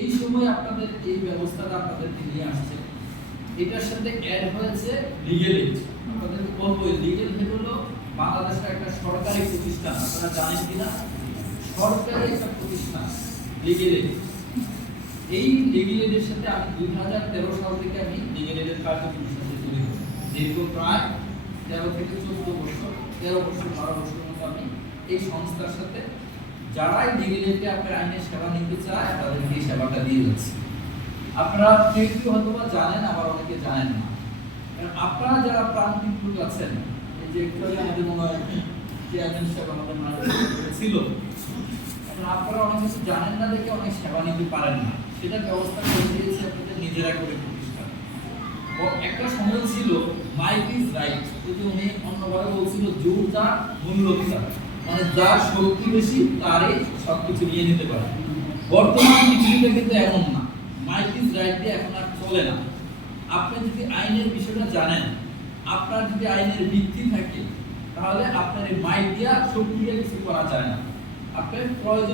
এই সময় আপনাদের এই ব্যবস্থাটা আপনাদেরকে নিয়ে আসছে, এটার সাথে অ্যাড হয়েছে লিগ্যাল এইড। আপনাদেরকে বলবো লিগ্যাল এইড হলো বাংলাদেশের একটা সরকারি প্রতিষ্ঠান, আপনারা জানেন কিনা, সরকারি একটা প্রতিষ্ঠান লিগ্যাল এইড। এই লিগ্যাল এইডের সাথে আমি 2013 সাল থেকে আমি লিগ্যাল এইডের কার্যক্রমের সাথে জড়িত। দীর্ঘ প্রায় 13 থেকে 14 বছর, 13 বছর 12 বছরের মতো আমি এই সংস্থার সাথে যারাই লিগ্যাল এইডে আপনার আইনের সেবা নিতে চায় তাদেরকে এই সেবাটা দিয়ে যাচ্ছে। আপনারা কেউ কেউ হয়তো বা জানেন, আবার অনেকে জানেন না। কারণ আপনারা যারা প্রান্তিক লোক আছেন, এই যে একটু আগে আমাদের মনে হয় চেয়ারম্যান সাহেব আমাদের মাঝে ছিল, এখন আপনারা অনেক কিছু জানেন না দেখে অনেক সেবা নিতে পারেন না, সেটা ব্যবস্থা করে দিয়েছে আপনাদের নিজেরা করে প্রতিষ্ঠান। একটা সময় ছিল মাইট ইজ রাইট, যদি উনি অন্যভাবে বলছিল জোর যার মূল্য তার, মানে যার শক্তি বেশি তারই সবকিছু নিয়ে নিতে পারে। বর্তমান পৃথিবীতে কিন্তু এমন না, মাইট ইজ রাইট দিয়ে এখন আর চলে না। আপনি যদি আইনের বিষয়টা জানেন, আপনার যদি আইনের ভিত্তি থাকে, তাহলে আপনার এই মাইট দিয়া শক্তি দিয়ে কিছু করা যায় না। আপনার প্রয়োজন